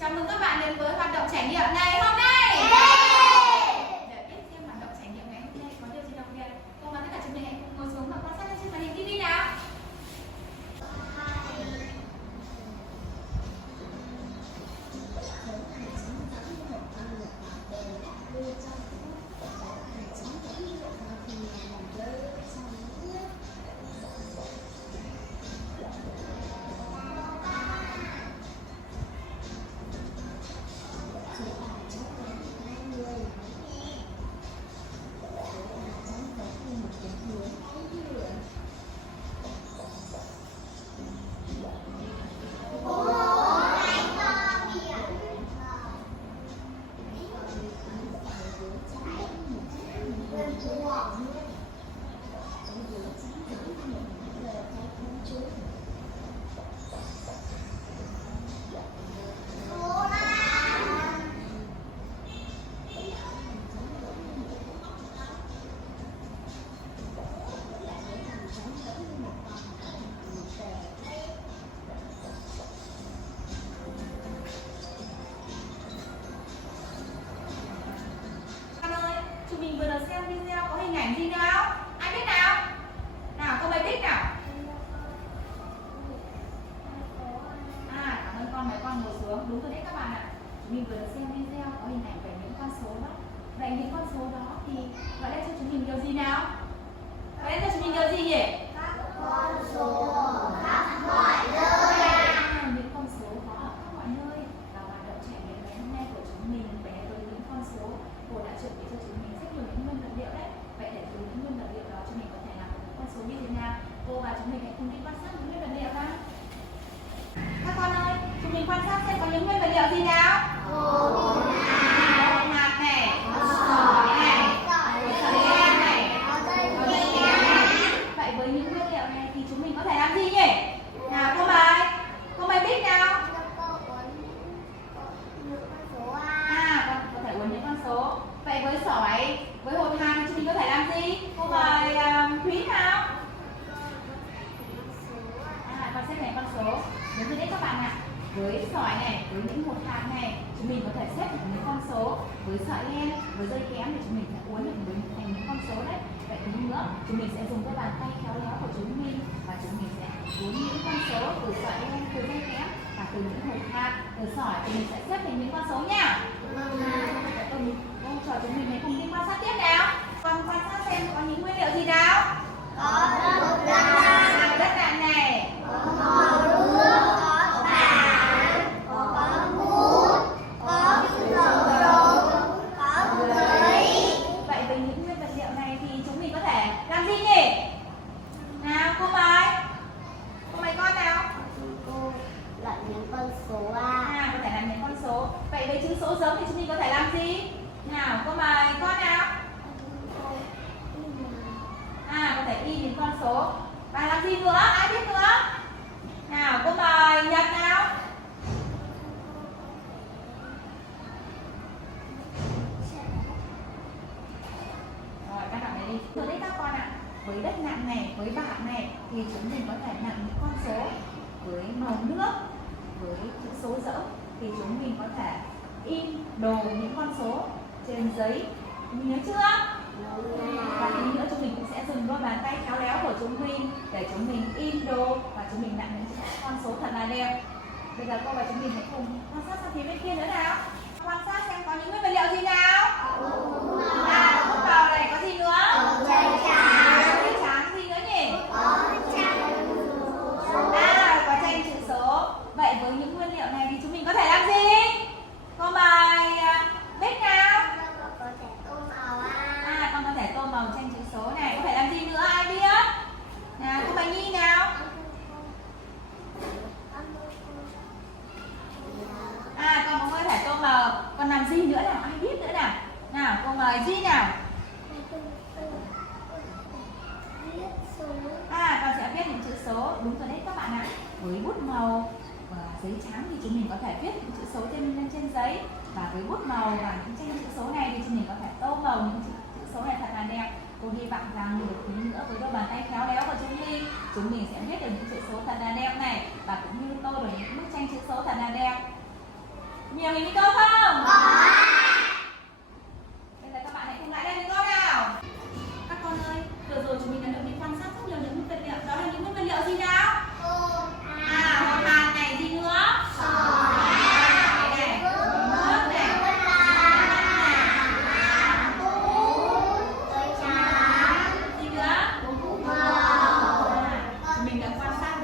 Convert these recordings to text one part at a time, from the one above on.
Chào mừng các bạn đến với hoạt động trải nghiệm ngày hôm nay. Để biết xem hoạt động trải nghiệm ngày hôm nay có điều gì đặc biệt, cô và tất cả chúng mình hãy cùng ngồi xuống và quan sát lên trên màn hình TV nào. Mình vừa được xem video có hình ảnh gì nào? Ai biết nào? Nào, cô mấy thích nào? Cảm ơn con, mấy con ngồi xuống. Đúng rồi đấy các bạn ạ. Mình vừa được xem video có hình ảnh về những con số đó. Vậy những con số đó thì gọi lên cho chúng mình điều gì nào? Gọi lên cho chúng mình điều gì nhỉ? Các con số khắp mọi nơi. Những con số có ở khắp mọi nơi. Và hoạt động trải nghiệm ngày hôm nay của chúng mình bé với những con số, cô đã chuẩn bị cho chúng mình rất nhiều những nguyên vật liệu đấy. Vậy để từ những nguyên vật liệu đó chúng mình có thể làm được những con số như thế nào? Cô và chúng mình hãy cùng đi quan sát những nguyên vật liệu nào. Các con ơi, chúng mình quan sát xem có những nguyên vật liệu gì nào? Hột Hạt này, sỏi này, sợi len này, dây kém. Vậy với những nguyên liệu này thì chúng mình có thể làm gì nhỉ? Nào cô mày biết nào? Con có thể uốn những con số. Vậy với sỏi, với hột hạt thì chúng mình có thể làm gì? Cô mời Thúy nào? Con xếp này con số. Đúng rồi đấy các bạn ạ. Với sỏi này, với những hột hạt này, chúng mình có thể xếp được những con số. Với sợi len, với dây kém thì chúng mình sẽ uốn được thành những con số đấy. Vậy tí nữa, chúng mình sẽ dùng cái bàn tay khéo léo của chúng mình và chúng mình sẽ uốn những con số từ sợi len, từ dây kém và từ những hột hạt, từ sỏi thì mình sẽ xếp thành những con số nha. Cô trò chúng mình hãy cùng đi quan sát tiếp nào. Con quan sát xem có những nguyên liệu gì nào? có Đất đạn này, có nước, có bảng, có bút, có dầu dầu, có giấy. vậy với những nguyên vật liệu này thì chúng mình có thể làm gì nhỉ? Nào cô mời con nào? Cô là những con số Có thể làm những con số. Vậy với chữ số giống thì chúng mình có thể làm gì? Nào cô mời con nào? Có thể in những con số. Và làm gì nữa? Ai biết nữa? Nào cô mời Nhật nào? Rồi các bạn đi. Rồi đấy các con ạ. Với đất nặng này, với bảng này thì chúng mình có thể nặng những con số. Với màu nước, với chữ số rỗng thì chúng mình có thể in đồ những con số trên giấy. Nhớ chưa? Và tí nữa chúng mình cũng sẽ dùng đôi bàn tay khéo léo của chúng mình để chúng mình in đồ và chúng mình nặng những con số thật là đẹp. Bây giờ cô và chúng mình hãy cùng quan sát sang phía bên kia nữa nào. Quan sát xem có những nguyên vật liệu gì nào. Bút màu này, có gì nữa? Giấy trắng, gì nữa nhỉ? Có tranh chữ số. Vậy với những nguyên liệu này thì chúng mình có thể làm gì? Cô mời Bích nào? Con có thể tô màu tranh chữ số này. Có thể làm gì nữa? Ai biết? Nào, cô mời Nhi nào? Con cũng có thể tô màu. Còn làm gì nữa nào? Ai biết nữa nào? Nào, cô mời Duy nào? Con sẽ viết những chữ số. Đúng rồi đấy các bạn ạ. Với bút màu và giấy trắng thì chúng mình có thể viết những chữ số trên giấy. Và với bút màu và những tranh chữ số này thì chúng mình có thể tô màu những chữ số này thật là đẹp. Cô hy vọng rằng được tí nữa với đôi bàn tay khéo léo của chúng mình sẽ viết được những chữ số thật là đẹp này và cũng như tô được những bức tranh chữ số thật là đẹp. Nhiều hình câu không? Có. Bây giờ các bạn hãy cùng lại đây với cô nào. Các con ơi, vừa rồi chúng mình đã được đi quan sát rất nhiều những nguyên vật liệu. Đó là những nguyên vật liệu gì nào? Hột hạt này, gì nữa? Cái này, nước này, gì nữa? Chúng mình đã quan sát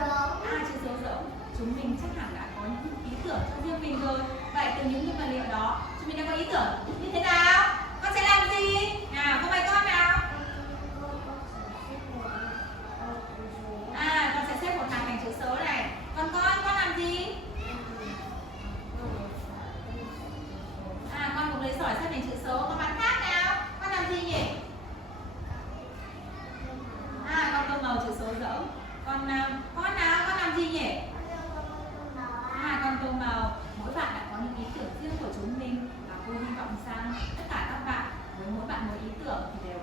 chữ số rỗng. Chúng mình chắc hẳn đã có những ý tưởng cho riêng mình rồi. Vậy từ những nguyên vật liệu đó, chúng mình đã có ý tưởng như thế nào? Con sẽ làm gì? Nào, cô bày con nào. Con sẽ xếp hột hạt thành chữ số này. Còn con làm gì? Con cũng lấy sỏi xếp thành chữ số. Còn bạn khác nào? Con làm gì nhỉ? Con tô màu chữ số rỗng. Còn con nào? Con làm gì nhỉ? Con tô màu. Mỗi bạn đã có những ý tưởng riêng của chúng mình. Và cô hy vọng rằng tất cả các bạn, với mỗi bạn một ý tưởng thì đều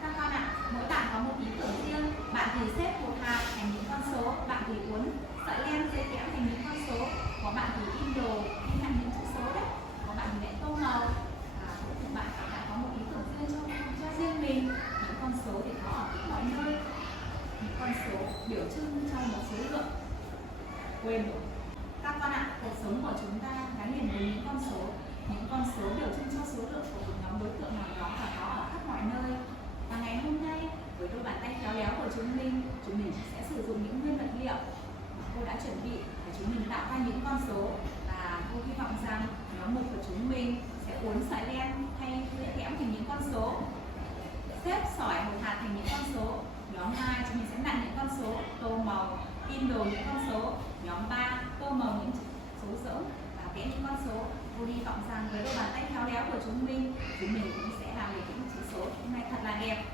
các con ạ, mỗi bạn có một ý tưởng riêng. Bạn thì xếp hột hạt thành những con số, bạn thì uốn sợi len dây kéo thành những con số, có bạn thì in đồ in thành những chữ số đấy, có bạn thì vẽ tô màu. Mỗi một bạn đã có một ý tưởng riêng cho riêng mình. Những con số thì có ở khắp mọi nơi, những con số biểu trưng cho một số lượng. Quên rồi các con ạ, cuộc sống của chúng ta gắn liền với những con số biểu trưng cho số lượng của một nhóm đối tượng nào đó và có ở khắp mọi nơi. Và ngày hôm nay, với đôi bàn tay khéo léo của chúng mình sẽ sử dụng những nguyên vật liệu mà cô đã chuẩn bị để chúng mình tạo ra những con số. Và cô hy vọng rằng nhóm 1 của chúng mình sẽ uốn sợi len hay lưỡi kéo thành những con số, xếp sỏi hột hạt thành những con số. Nhóm 2 chúng mình sẽ nặn những con số, tô màu, in đồ những con số. Nhóm 3 tô màu những số rỗng và vẽ những con số. Cô hy vọng rằng với đôi bàn tay khéo léo của chúng mình cũng sẽ làm được những chữ số hôm nay thật là đẹp.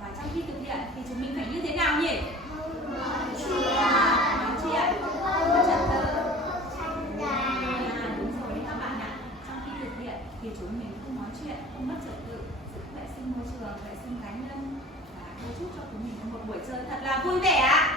Và trong khi thực hiện thì chúng mình phải như thế nào nhỉ? Nói chuyện, trật tự. Đúng rồi đấy các bạn ạ. Trong khi thực hiện thì chúng mình không nói chuyện, không mất trật tự, giữ vệ sinh môi trường, vệ sinh cá nhân. Và cô chúc cho chúng mình có một buổi chơi thật là vui vẻ ạ.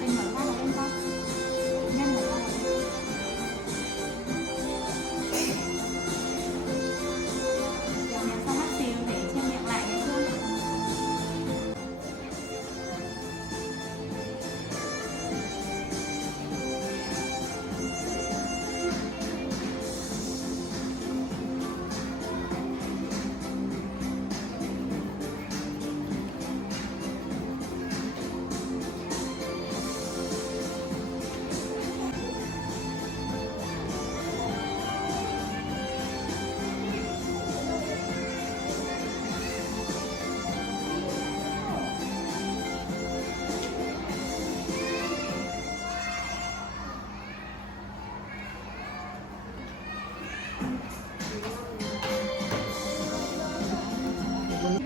tên mở ra là lên con. Nhân mở ra là lên. Kiểu này xong mắt xìu để che miệng lại được chưa?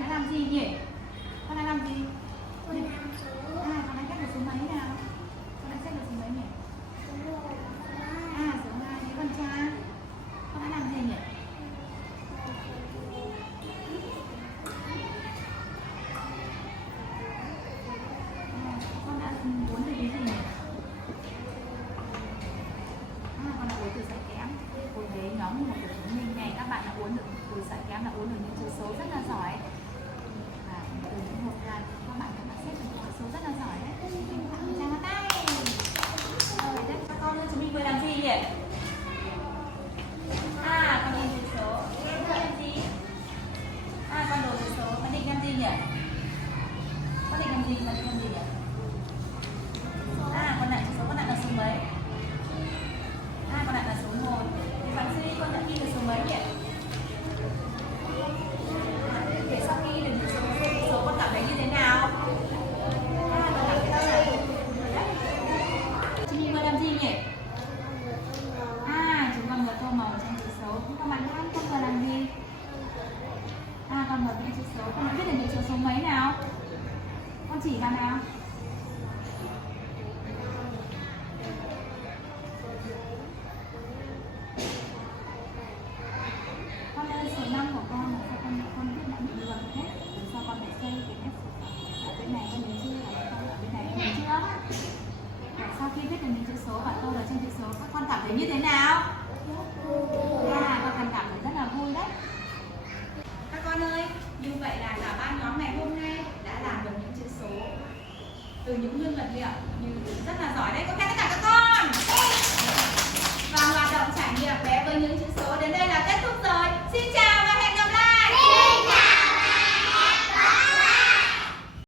Đã làm gì nhỉ? Con đang làm gì? Con đang xếp được số mấy nào? Con đang xếp được số mấy nhỉ? Số 2. Thế còn cha? Con đã làm gì nhỉ? Con đã uống từ cái gì nhỉ? Con đã uống từ sợi kẽm. Hồi đấy nhóm một của chúng mình này, các bạn đã uống được từ sợi kẽm, đã uống được những chữ số rất là giỏi. Từ những hộp hạt các bạn cũng đã xếp được những chữ số rất là giỏi đấy. Mình tặng cho tay. Rồi đấy, các con ơi, chúng mình vừa làm gì nhỉ? Con định chữ số. Con làm gì? Con đồ chữ số. Con định làm gì nhỉ? Con định làm gì? Con định làm gì nhỉ? Con đặt chữ số, con đặt là số mấy? Con đặt là số 1. Thì bạn suy con đã ghi được số mấy nhỉ? Để sau khi được những số con cảm thấy như thế nào? Con cảm thấy đâu này? Chúng mình vừa làm gì nhỉ? Chúng con vừa tô màu trong chữ số. Các bạn khác con vừa làm gì? Con vừa viết chữ số. Con đã viết được những số mấy nào? Con chỉ vào nào? Con ơi, số 5 của con là sao con viết đã bị luồn hết? Vì sao con phải xây cái nét ở bên này con nhớ chưa? Ở bên này con nhớ chưa? Sau khi viết được những chữ số và tô ở trên chữ số, các con cảm thấy như thế nào? Con cảm thấy rất là vui đấy. Các con ơi, như vậy là cả ba nhóm ngày hôm nay đã làm được những chữ số từ những nguyên vật liệu như rất là giỏi đấy. Con khen tất cả các